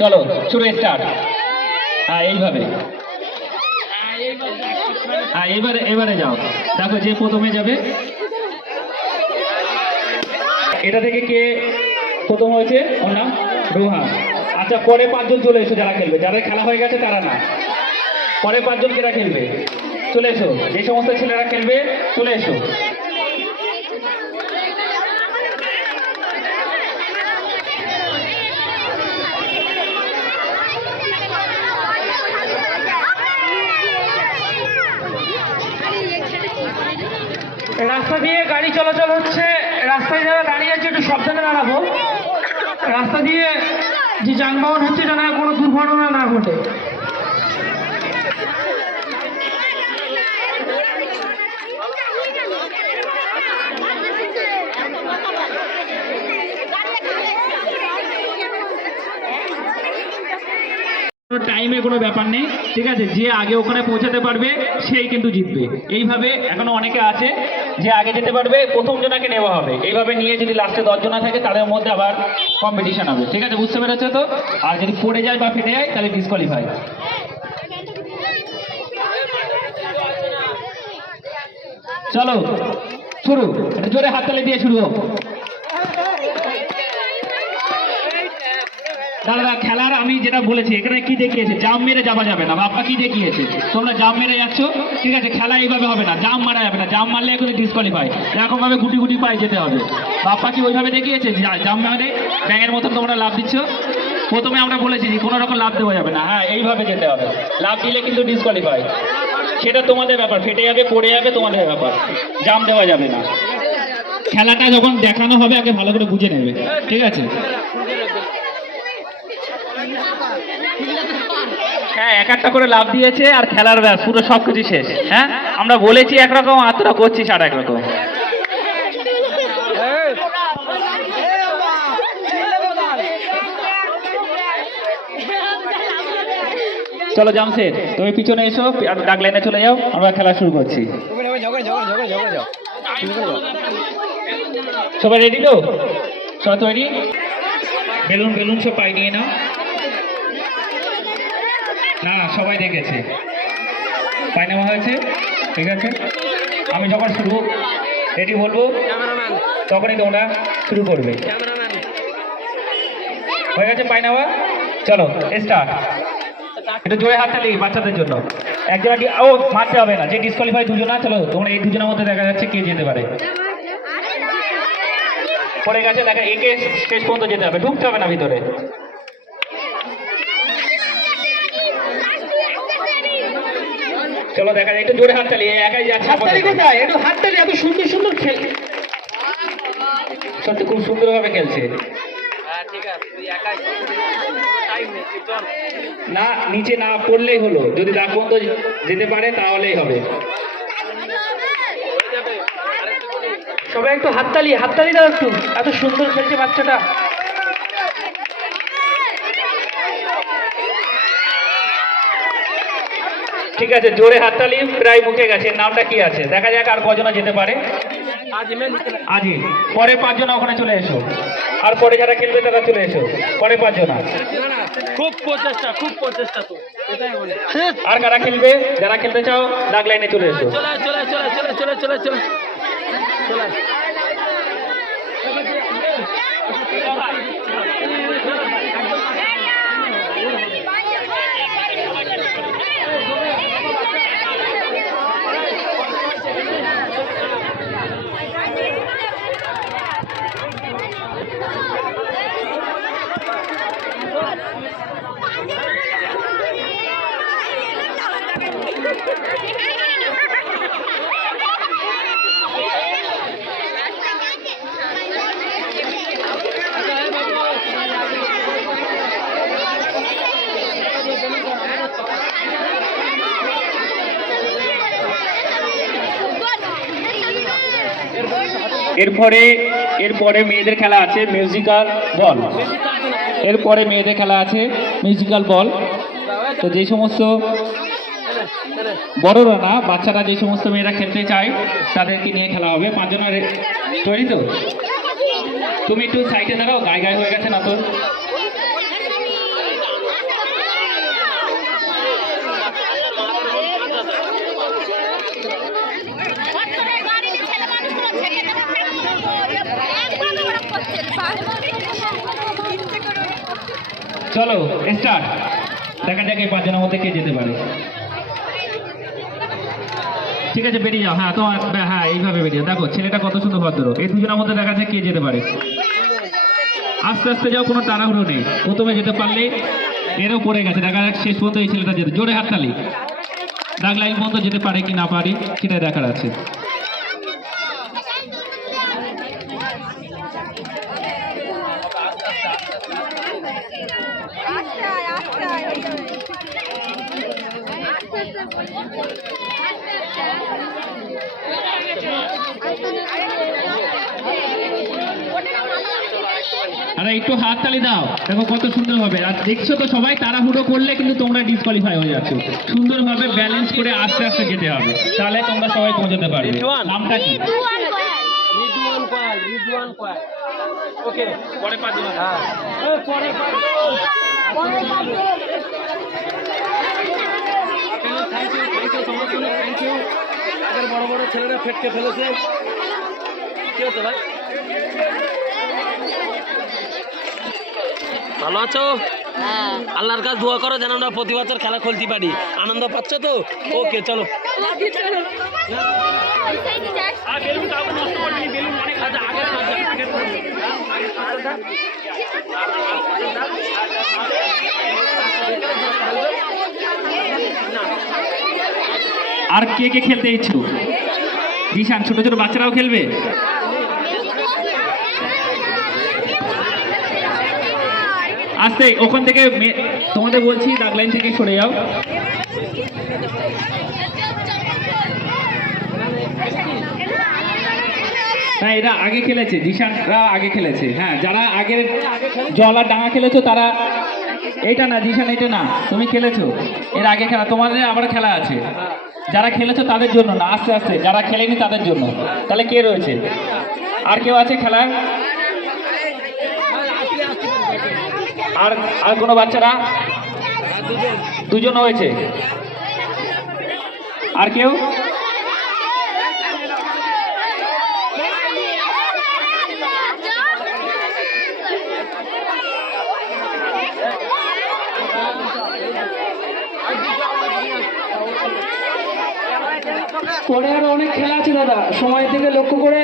চলো শুরু স্টার্ট। হ্যাঁ এইভাবে, হ্যাঁ এবারে যাও। দেখো যে প্রথমে যাবে, এটা থেকে কে প্রথম হয়েছে ওর নাম রোহান। আচ্ছা পরে 5 জন চলে এসো, যারা খেলবে, যাদের খেলা হয়ে গেছে তারা না, পরে 5 জন কেরা খেলবে চলে এসো, যে সমস্ত ছেলেরা খেলবে চলে এসো। রাস্তা দিয়ে গাড়ি চলাচল হচ্ছে, রাস্তায় যারা দাঁড়িয়ে আছে একটু সাবধানে দাঁড়াবো। রাস্তা দিয়ে যে যানবাহন হচ্ছে যেন কোনো দুর্ঘটনা না ঘটে। টাইমে কোনো ব্যাপার নেই, ঠিক আছে, যে আগে ওখানে পৌঁছাতে পারবে সেই কিন্তু জিতবে। এইভাবে এখনো অনেকে আছে যে আগে যেতে পারবে, প্রথম জনাকে নেওয়া হবে। এইভাবে নিয়ে যদি লাস্টে 10 জনা থাকে তাদের মধ্যে আবার কম্পিটিশন হবে, ঠিক আছে, বুঝতে পেরেছো তো? আর যদি পড়ে যায় বা ফেটে যায় তাহলে ডিসকোয়ালিফাই। চলো শুরু, জোরে হাততালি দিয়ে শুরু হোক। দাদা খেলার আমি যেটা বলেছি এখানে কি দেখিয়েছে, জাম মেরে যাওয়া যাবে না। বাপ্পা কি দেখিয়েছে, তোমরা জাম মেরে যাচ্ছ, ঠিক আছে, খেলা এইভাবে হবে না, জাম মারা যাবে না, জাম মারলে এখন ডিসকোয়ালিফাই। এরকম ভাবে গুটি গুটি পায়ে যেতে হবে। বাপ্পা কি ওইভাবে দেখিয়েছে জাম মারে ব্যাঙের মতন তোমরা লাভ দিচ্ছ? প্রথমে আমরা বলেছি যে কোনো রকম লাভ দেওয়া যাবে না, হ্যাঁ এইভাবে যেতে হবে, লাভ দিলে কিন্তু ডিসকোয়ালিফাই। সেটা তোমাদের ব্যাপার, ফেটে যাবে পড়ে যাবে তোমাদের ব্যাপার, জাম দেওয়া যাবে না। খেলাটা যখন দেখানো হবে আগে ভালো করে বুঝে নেবে, ঠিক আছে? হ্যাঁ এক একটা করে লাভ দিয়েছে আর খেলার ব্যাস পুরো সবকিছু শেষ। হ্যাঁ আমরা বলেছি একরকম আর তোরা করছিস আর একরকম। চলো জামশেদ তুমি পিছনে এসো, ডাক লাইনে চলে যাও, আমরা খেলা শুরু করছি। সবাই রেডি তো? সবাই তৈরি? বেলুন বেলুন সব পাই নিয়ে নাও। না সবাই দেখেছে, পাই নেওয়া হয়েছে, ঠিক আছে। আমি যখন শুরু রেডি বলবো তখনই তোমরা শুরু করবে। হয়ে গেছে পাই নেওয়া? চলো স্টার্ট। একটু জোরে হাততালি বাচ্চাদের জন্য। একজনা ও মারতে হবে না, যে ডিসকোয়ালিফাই দুজনা। চলো তোমরা এই দুজনের মধ্যে দেখা যাচ্ছে কে যেতে পারে। পড়ে গেছে, দেখা একে শেষ পর্যন্ত যেতে হবে, ঢুকতে হবে না ভিতরে। চলো দেখা যায়, একটু জোরে হাততালি, একাই যাচ্ছে। হাততালি কোথায়? একটু হাততালি, এত সুন্দর সুন্দর খেল, সত্যি খুব সুন্দরভাবে খেলছে। না নিচে না পড়লেই হলো, যদি দাগ পর্যন্ত যেতে পারে তাহলেই হবে। সবাই একটু হাততালি, হাততালি দাও একটু, এত সুন্দর খেলছে বাচ্চাটা। ঠিক আছে জোরে হাততালি প্রায় মুখে গেছে। নামটা কি আছে দেখা যাক আর কজনা যেতে পারে। আজি পরে 5 জনা ওখানে চলে এসো, আর পরে যারা খেলবে তারা চলে এসো, পরে 5 জনা। খুব প্রচেষ্টা, খুব প্রচেষ্টা তো এটাই বলে। আর কারা খেলবে, যারা খেলতে চাও ডাক লাইনে চলে এসো। চলে চলে চলে চলে চলে চলে চলে চলে। এরপরে মেয়েদের খেলা আছে মিউজিক্যাল বল। এরপরে মেয়েদের খেলা আছে মিউজিক্যাল বল। তো যে সমস্ত বড়রা না, বাচ্চারা যে সমস্ত মেয়েরা খেলতে চায় তাদেরকে নিয়ে খেলা হবে। 5 জনের তৈরি তো? তুমি একটু সাইডে দাঁড়াও, গায়ে গায়ে হয়ে গেছে না তো? চলো স্টার্ট। দেখা যাক এই 5 জনের মধ্যে কে যেতে পারে। ঠিক আছে বেরিয়ে যাও। হ্যাঁ তোমার, হ্যাঁ এইভাবে বেরিয়ে দেখো ছেলেটা কত সুন্দর ভদ্র। এই 2 জনের মধ্যে দেখা যাক কে যেতে পারে। আস্তে আস্তে যাও, কোনো তাড়াহুড়ো নেই। প্রথমে যেতে পারলে এরও পড়ে গেছে, দেখা যাক শেষ পর্যন্ত এই ছেলেটা যেতে। জোরে হাততালি। দাগ লাইন পর্যন্ত যেতে পারে কি না পারি সেটাই দেখার আছে। আরে একটু হাততালি দাও, দেখো কত সুন্দর হবে। আর দেখছো তো সবাই তাড়াহুড়ো করলে কিন্তু তোমরা ডিসকোয়ালিফাই হয়ে যাচ্ছ। সুন্দরভাবে ব্যালেন্স করে আস্তে আস্তে যেতে হবে, তাহলে তোমরা সবাই পৌঁছাতে পারবে। নামটা কি? ওকে, পরে 5 জন। হ্যাঁ পরে 5 জন। থ্যাংক ইউ তোমার জন্য, থ্যাংক ইউ। আগের বড় বড় ছেলেরা ফেটকে ফেলেছে। কি হচ্ছে ভাই? ভালো আছো? আল্লাহর কাছে দোয়া করো যেন আমরা প্রতি বছর খেলা খেলতে পারি। আনন্দ পাচ্ছ তো? ওকে চলো। আর কে কে খেলতে ইচ্ছুক? ঈশান, ছোট ছোট বাচ্চারাও খেলবে? আস্তে ওখান থেকে তোমাদের বলছি দাগ লাইন থেকে সরে যাও। হ্যাঁ এরা আগে খেলেছে, জিশানরা আগে খেলেছে। হ্যাঁ যারা আগের জল আর ডাঙা খেলেছো তারা, এইটা না জিশান, এটা না, তুমি খেলেছো এর আগে খেলা, তোমাদের আবার খেলা আছে। যারা খেলেছো তাদের জন্য না, আস্তে আস্তে যারা খেলেনি তাদের জন্য। তাহলে কে রয়েছে? আর কেউ আছে খেলার? আর আর কোনো বাচ্চারা? 2 জন হয়েছে। আর কেউ? পরে আরো অনেক খেলা আছে দাদা, সময় থেকে লক্ষ্য করে।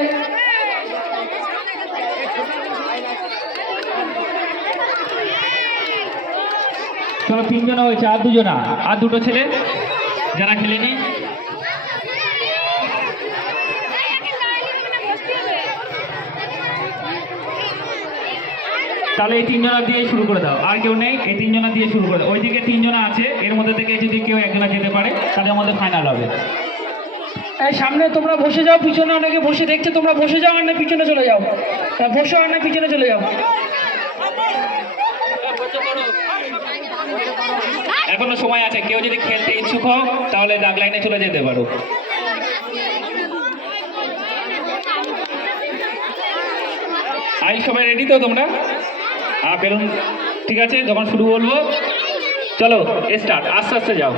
চলো 3 জন হয়েছে, আর 2 জনা, আর 2টো ছেলে যারা খেলেনি। তাহলে এই 3 জনা দিয়ে শুরু করে দাও। আর কেউ নেই, এই 3 জনা দিয়ে শুরু করে দাও। ওইদিকে 3 জনা আছে, এর মধ্যে থেকে যদি কেউ একজনা যেতে পারে তাহলে আমাদের ফাইনাল হবে। এই সামনে তোমরা বসে যাও, পিছনে অনেকে বসে দেখছে, তোমরা বসে যাও আর না পিছনে চলে যাও। বসো আর না পিছনে চলে যাও। এখনো সময় আছে, কেউ যদি খেলতে ইচ্ছুক হও তাহলে দাগ লাইনে চলে যেতে পারো। সবাই রেডি তো তোমরা? বেলুন ঠিক আছে, যখন শুরু বলবো চলো স্টার্ট। আস্তে আস্তে যাও,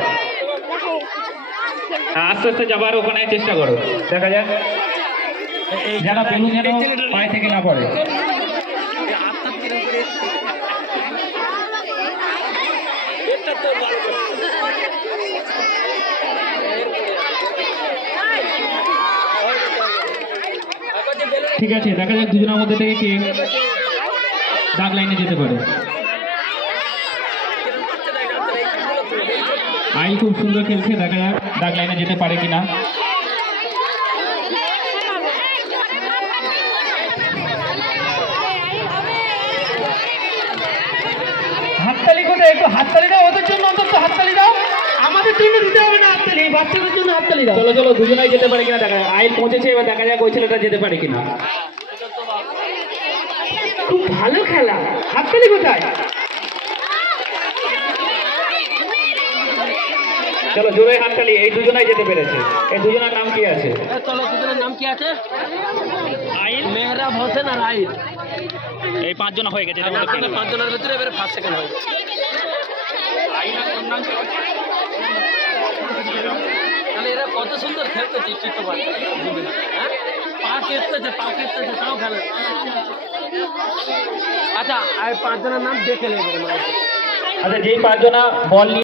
আস্তে আস্তে যাবার ওখানে চেষ্টা করো। দেখা যাক যেন বেলুন যেন পায়ে থেকে না পড়ে। ঠিক আছে, দেখা যাক 2 জনের মধ্যে থেকে কে দাগ লাইনে যেতে পারে। আইল খুব সুন্দর খেলছে, দেখা যাক দাগ লাইনে যেতে পারে কিনা। হাততালি কোথায়? একটু হাততালি দাও ওদের জন্য, অন্তত হাততালি দাও। আমাদের জন্য দিতে হবে না হাততালি, বাচ্চাদের জন্য হাততালি দাও। চলো চলো, 2 জনাই যেতে পারে কিনা দেখা যাক। আইল পৌঁছেছে, এবার দেখা যাক ওই ছেলেটা যেতে পারে কিনা। খুব ভালো খেলা, হাততালি কোথায়? চলো জোরে হাততালি। এই 2 জনাই যেতে পেরেছে। এই 2 জনের নাম কি আছে? চলো 2 জনের নাম কি আছে? আইল, মেহরাব হোসেন আর আইল। এই 5 জন হয়ে গেছে। 5 জনের ভিতরে এবারে ফার্স্ট সেকেন্ড হয়ে গেছে। তাহলে এরা কত সুন্দর খেলতেছে চিত্ত বাচ্চা। হ্যাঁ পা কেটতেছে তাও খেলে। আচ্ছা আর 5 জনের নাম দেখে নেবে। আচ্ছা যেই পাঁচজনা বল নিয়ে